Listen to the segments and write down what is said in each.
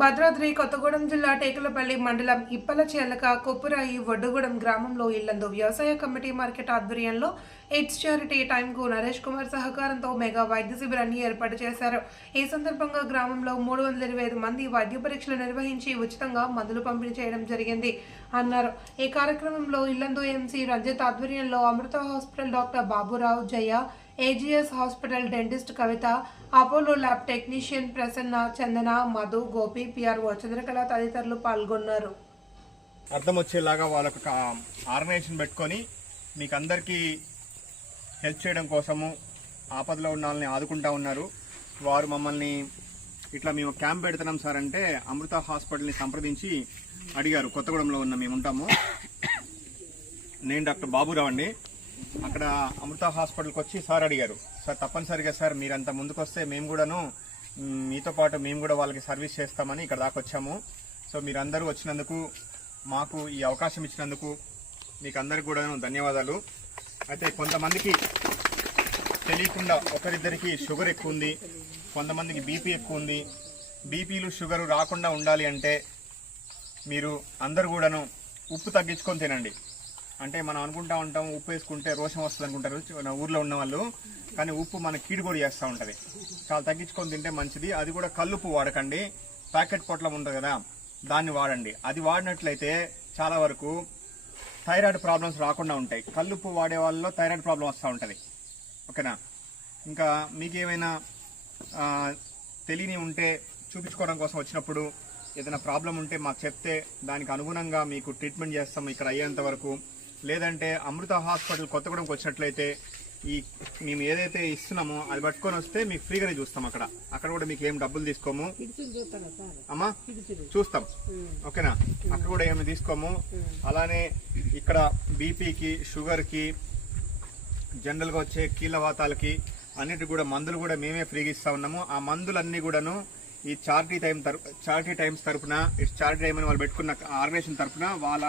భద్రాద్రి కొత్తగూడెం జిల్లా టేకులపల్లి మండలం ఇప్పల చేలక కొప్పురాయి వడ్డుగూడెం గ్రామంలో ఇల్లందు వ్యవసాయ కమిటీ మార్కెట్ ఆధ్వర్యంలో ఎయిడ్స్ చారిటీ టైంకు నరేష్ కుమార్ సహకారంతో మెగా వైద్య శిబిరాన్ని ఏర్పాటు చేశారు. ఈ సందర్భంగా గ్రామంలో మూడు వందల ఇరవై ఐదు మంది వైద్య పరీక్షలు నిర్వహించి ఉచితంగా మందులు పంపిణీ చేయడం జరిగింది అన్నారు. ఈ కార్యక్రమంలో ఇల్లందు ఎంసీ రంజిత్ ఆధ్వర్యంలో Amrita hospital doctor Baburao Jaya AGS hospital dentist Kavitha Apollo lab technician Prasanna Chandana Madhu Gopi PRO Chandrakala తదితరులు పాల్గొన్నారు. అర్థం వచ్చేలాగా వాళ్ళకు ఆర్గనైజేషన్ పెట్టుకొని మీకు అందరికీ హెల్ప్ చేయడం కోసము ఆపదలో ఉన్న వాళ్ళని ఆదుకుంటా ఉన్నారు. వారు మమ్మల్ని ఇట్లా మేము క్యాంప్ పెడుతున్నాం సార్ అంటే అమృత హాస్పిటల్ని సంప్రదించి అడిగారు. కొత్తగూడెంలో ఉన్న మేము ఉంటాము. నేను డాక్టర్ బాబురావు అండి. అక్కడ అమృత హాస్పిటల్కి వచ్చి సార్ అడిగారు. సార్ తప్పనిసరిగా సార్ మీరంత ముందుకొస్తే మేము కూడాను మీతో పాటు మేము కూడా వాళ్ళకి సర్వీస్ చేస్తామని ఇక్కడ దాకా వచ్చాము. సో మీరందరూ వచ్చినందుకు మాకు ఈ అవకాశం ఇచ్చినందుకు మీకు అందరికి కూడాను ధన్యవాదాలు. అయితే కొంతమందికి తెలియకుండా ఒకరిద్దరికి షుగర్ ఎక్కువ ఉంది కొంతమందికి బీపీ ఎక్కువ ఉంది బీపీలు షుగర్ రాకుండా ఉండాలి అంటే మీరు అందరు కూడాను ఉప్పు తగ్గించుకొని తినండి. అంటే మనం అనుకుంటా ఉంటాం ఉప్పు వేసుకుంటే రోషం వస్తుంది అనుకుంటారు మన ఊర్లో ఉన్న వాళ్ళు. కానీ ఉప్పు మన కీడు కూడా చేస్తూ ఉంటుంది. చాలా తగ్గించుకొని తింటే మంచిది. అది కూడా కల్లుప్పు వాడకండి. ప్యాకెట్ పొట్లం ఉంటుంది కదా దాన్ని వాడండి. అది వాడినట్లయితే చాలా వరకు థైరాయిడ్ ప్రాబ్లమ్స్ రాకుండా ఉంటాయి. కల్లుప్పు వాడే వాళ్ళలో థైరాయిడ్ ప్రాబ్లం వస్తూ ఉంటుంది. ఓకేనా? ఇంకా మీకేమైనా తెలియని ఉంటే చూపించుకోవడం కోసం వచ్చినప్పుడు ఏదైనా ప్రాబ్లం ఉంటే మాకు చెప్తే దానికి అనుగుణంగా మీకు ట్రీట్మెంట్ చేస్తాం. ఇక్కడ అయ్యేంత వరకు లేదంటే అమృత హాస్పిటల్ కొత్తగూడెంకి వచ్చినట్లయితే ఈ మేము ఏదైతే ఇస్తున్నామో అది పట్టుకొని వస్తే మీకు ఫ్రీగానే చూస్తాం అక్కడ. అక్కడ కూడా మీకు ఏం డబ్బులు తీసుకోము. అమ్మా చూస్తాం. ఓకేనా? అక్కడ కూడా ఏమి తీసుకోము. అలానే ఇక్కడ బీపీకి షుగర్కి జనరల్గా వచ్చే కీళ్ళవాతాలకి అన్నిటి కూడా మందులు కూడా మేమే ఫ్రీగా ఇస్తా ఉన్నాము. ఆ మందులన్నీ కూడాను ఈ చారిటీ టైం తరపు చారిటీ టైమ్స్ తరపున చారిటీ టైం అని వాళ్ళు పెట్టుకున్న ఆర్గనైజేషన్ తరపున వాళ్ళ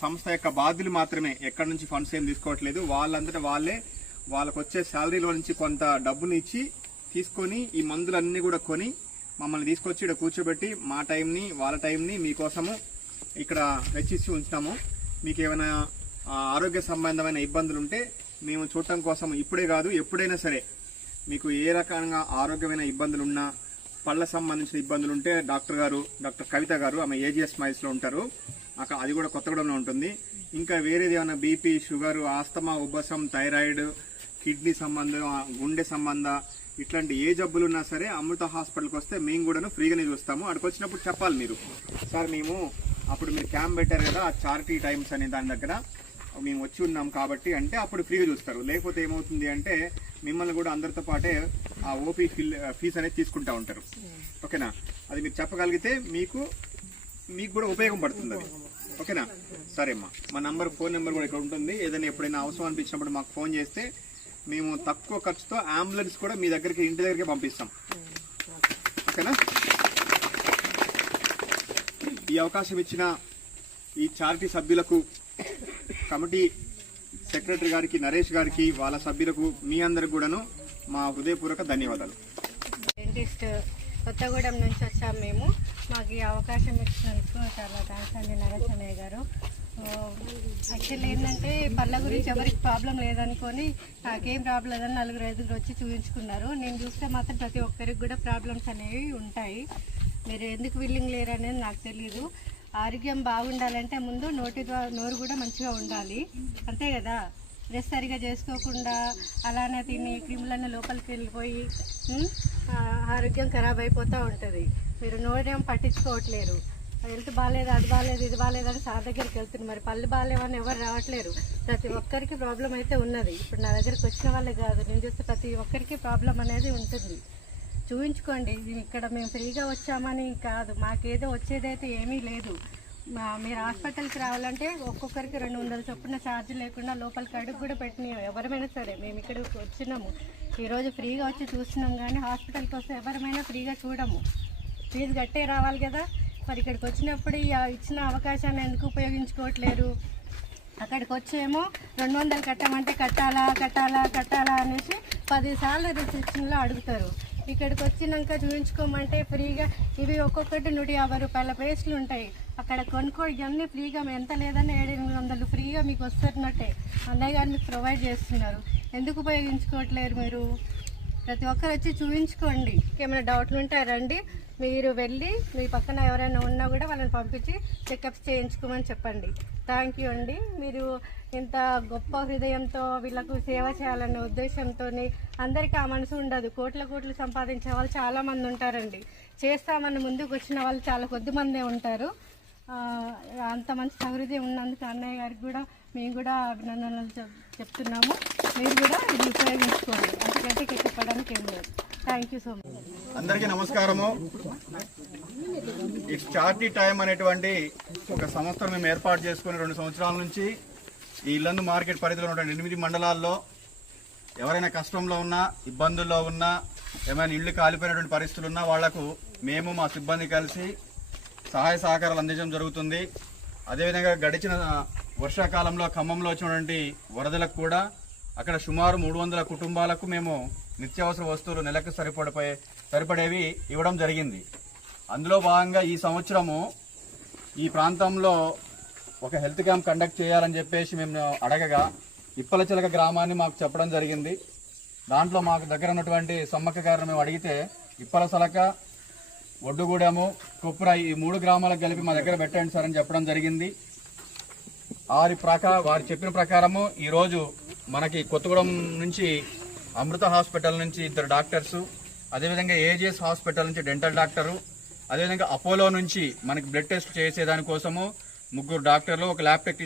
సంస్థ యొక్క బాధ్యులు మాత్రమే. ఎక్కడి నుంచి ఫండ్స్ ఏం తీసుకోవట్లేదు. వాళ్ళంతటా వాళ్ళే వాళ్ళకు వచ్చే శాలరీలో నుంచి కొంత డబ్బుని ఇచ్చి తీసుకొని ఈ మందులన్నీ కూడా కొని మమ్మల్ని తీసుకొచ్చి ఇక్కడ కూర్చోబెట్టి మా టైంని వాళ్ళ టైంని మీకోసము ఇక్కడ వెచ్చిచ్చి ఉంచుతాము. మీకు ఏమైనా ఆరోగ్య సంబంధమైన ఇబ్బందులు ఉంటే మేము చూడటం కోసం ఇప్పుడే కాదు ఎప్పుడైనా సరే మీకు ఏ రకంగా ఆరోగ్యమైన ఇబ్బందులు ఉన్నా పళ్ళ సంబంధించిన ఇబ్బందులు ఉంటే డాక్టర్ గారు డాక్టర్ కవిత గారు ఆమె ఏజిఎస్ మైల్స్లో ఉంటారు. అక్కడ అది కూడా కొత్తగూడెంలో ఉంటుంది. ఇంకా వేరేది ఏమైనా బీపీ షుగర్ ఆస్తమా ఉబ్బసం థైరాయిడ్ కిడ్నీ సంబంధం గుండె సంబంధ ఇట్లాంటి ఏ జబ్బులు ఉన్నా సరే అమృత హాస్పిటల్కి వస్తే మేము కూడాను ఫ్రీగానే చూస్తాము. అక్కడికి వచ్చినప్పుడు చెప్పాలి మీరు. సార్ మేము అప్పుడు మీరు క్యాంప్ పెట్టారు కదా ఆ చారిటీ టైమ్స్ అనే దాని దగ్గర మేము వచ్చి ఉన్నాం కాబట్టి అంటే అప్పుడు ఫ్రీగా చూస్తారు. లేకపోతే ఏమవుతుంది అంటే మిమ్మల్ని కూడా అందరితో పాటే ఆ ఓపీ ఫీల్ ఫీజు అనేది తీసుకుంటా ఉంటారు. ఓకేనా? అది మీరు చెప్పగలిగితే మీకు మీకు కూడా ఉపయోగం పడుతుంది అది. ఓకేనా? సరే అమ్మా మా నంబర్ ఫోన్ నెంబర్ కూడా ఇక్కడ ఉంటుంది. ఏదైనా ఎప్పుడైనా అవసరం అనిపించినప్పుడు మాకు ఫోన్ చేస్తే మేము తక్కువ ఖర్చుతో అంబులెన్స్ కూడా మీ దగ్గరికి ఇంటి దగ్గరికి పంపిస్తాం. ఓకేనా? ఈ అవకాశం ఇచ్చిన ఈ చారిటీ సభ్యులకు కమిటీ సెక్రటరీ గారికి నరేష్ గారికి వాళ్ళ సభ్యులకు మీ అందరికి కూడాను మా హృదయపూర్వక ధన్యవాదాలు. డెంటిస్ట్ కొత్తగూడెం నుంచి వచ్చాము మేము. మాకు ఈ అవకాశం ఇచ్చినందుకు చాలా థ్యాంక్స్ అండి నరేష్ గారు. యాక్చువల్లీ ఏంటంటే పళ్ళ గురించి ఎవరికి ప్రాబ్లం లేదనుకొని నాకేం ప్రాబ్లం లేదని నలుగురు ఐదుగురు వచ్చి చూపించుకున్నారు. నేను చూస్తే మాత్రం ప్రతి ఒక్కరికి కూడా ప్రాబ్లమ్స్ అనేవి ఉంటాయి. మీరు ఎందుకు విల్లింగ్ లేరు అనేది నాకు తెలియదు ఆరోగ్యం బాగుండాలంటే ముందు నోటి ద్వారా నోరు కూడా మంచిగా ఉండాలి. అంతే కదా? డ్రెస్ సరిగా చేసుకోకుండా అలానే తిని క్రిములన్నీ లోపలికి వెళ్ళిపోయి ఆరోగ్యం ఖరాబ్ అయిపోతూ ఉంటుంది. మీరు నోరేం పట్టించుకోవట్లేరు. హెల్త్ బాగాలేదు అది బాగాలేదు ఇది బాగాలేదని అని సార్ దగ్గరికి వెళ్తున్నారు మరి పళ్ళు బాగాలేవని ఎవరు రావట్లేరు. ప్రతి ఒక్కరికి ప్రాబ్లం అయితే ఉన్నది. ఇప్పుడు నా దగ్గరికి వచ్చిన వాళ్ళే కాదు. నేను చూస్తే ప్రతి ఒక్కరికి ప్రాబ్లం అనేది ఉంటుంది. చూపించుకోండి ఇక్కడ మేము ఫ్రీగా వచ్చామని కాదు. మాకేదో వచ్చేదైతే ఏమీ లేదు. మీరు హాస్పిటల్కి రావాలంటే ఒక్కొక్కరికి రెండు వందల చొప్పున ఛార్జ్ లేకుండా లోపలికి అడుగు కూడా పెట్టినాం ఎవరమైనా సరే మేము ఇక్కడికి వచ్చినాము. ఈరోజు ఫ్రీగా వచ్చి చూస్తున్నాం కానీ హాస్పిటల్కి వస్తే ఎవరమైనా ఫ్రీగా చూడము. ఫీజు కట్టే రావాలి కదా. మరి ఇక్కడికి వచ్చినప్పుడు ఇచ్చిన అవకాశాన్ని ఎందుకు ఉపయోగించుకోవట్లేరు అక్కడికి వచ్చేమో రెండు వందలు కట్టమంటే కట్టాలా కట్టాలా కట్టాలా అనేసి పదిసార్లు రిసెప్షన్లో అడుగుతారు. ఇక్కడికి వచ్చినాక చూపించుకోమంటే ఫ్రీగా ఇవి ఒక్కొక్కటి నూట యాభై రూపాయల పేస్ట్లు ఉంటాయి. అక్కడ కొనుక్కో ఇవన్నీ ఫ్రీగా ఎంత లేదని ఏడు ఎనిమిది వందలు ఫ్రీగా మీకు వస్తున్నట్టే. అన్నయ్య గారు మీకు ప్రొవైడ్ చేస్తున్నారు. ఎందుకు ఉపయోగించుకోవట్లేరు మీరు? ప్రతి ఒక్కరు వచ్చి చూపించుకోండి ఏమైనా డౌట్లు ఉంటే రండి. మీరు వెళ్ళి మీ పక్కన ఎవరైనా ఉన్నా కూడా వాళ్ళని పంపించి చెకప్స్ చేయించుకోమని చెప్పండి. థ్యాంక్ యూ అండి. మీరు ఇంత గొప్ప హృదయంతో వీళ్ళకు సేవ చేయాలనే ఉద్దేశంతో అందరికీ ఆ మనసు ఉండదు. కోట్ల కోట్లు సంపాదించే వాళ్ళు చాలామంది ఉంటారండి. చేస్తామని ముందుకు వచ్చిన వాళ్ళు చాలా కొద్ది మందే ఉంటారు. అంత మంచి అభివృద్ధి ఉన్నందుకు అన్నయ్య గారికి కూడా మేము కూడా అభినందనలు చెప్తున్నాము. మీరు కూడా ఇది ఉపయోగించుకోండి. అంతకంటే చెప్పడానికి ఏం లేదు. థ్యాంక్ యూ సో మచ్ అందరికీ నమస్కారము. ఇట్స్ చార్టీ టైం అనేటువంటి ఒక సంస్థ మేము ఏర్పాటు చేసుకుని రెండు సంవత్సరాల నుంచి ఈ ఇల్లందు మార్కెట్ పరిధిలో ఉన్నటువంటి ఎనిమిది మండలాల్లో ఎవరైనా కష్టంలో ఉన్నా ఇబ్బందుల్లో ఉన్నా ఏమైనా ఇళ్ళు కాలిపోయినటువంటి పరిస్థితులు ఉన్నా వాళ్ళకు మేము మా సిబ్బంది కలిసి సహాయ సహకారాలు అందించడం జరుగుతుంది. అదేవిధంగా గడిచిన వర్షాకాలంలో ఖమ్మంలో వచ్చినటువంటి వరదలకు కూడా అక్కడ సుమారు మూడు వందల కుటుంబాలకు మేము నిత్యావసర వస్తువులు నెలకు సరిపడిపోయే సరిపడేవి ఇవ్వడం జరిగింది. అందులో భాగంగా ఈ సంవత్సరము ఈ ప్రాంతంలో ఒక హెల్త్ క్యాంప్ కండక్ట్ చేయాలని చెప్పేసి మేము అడగగా ఇప్పలచిలక గ్రామాన్ని మాకు చెప్పడం జరిగింది. దాంట్లో మాకు దగ్గర ఉన్నటువంటి సమ్మక్క గారిని మేము అడిగితే ఇప్పలసలక ఒడ్డుగూడెము కుప్ర ఈ మూడు గ్రామాలకు కలిపి మా దగ్గర పెట్టండి సార్ అని చెప్పడం జరిగింది. వారి ప్రకా వారు చెప్పిన ప్రకారము ఈరోజు మనకి కొత్తగూడెం నుంచి అమృత హాస్పిటల్ నుంచి ఇద్దరు డాక్టర్సు అదేవిధంగా ఏజిఎస్ హాస్పిటల్ నుంచి డెంటల్ డాక్టరు అదేవిధంగా అపోలో నుంచి మనకి బ్లడ్ టెస్ట్ చేసేదానికోసము ముగ్గురు డాక్టర్లు ఒక ల్యాబ్ టెక్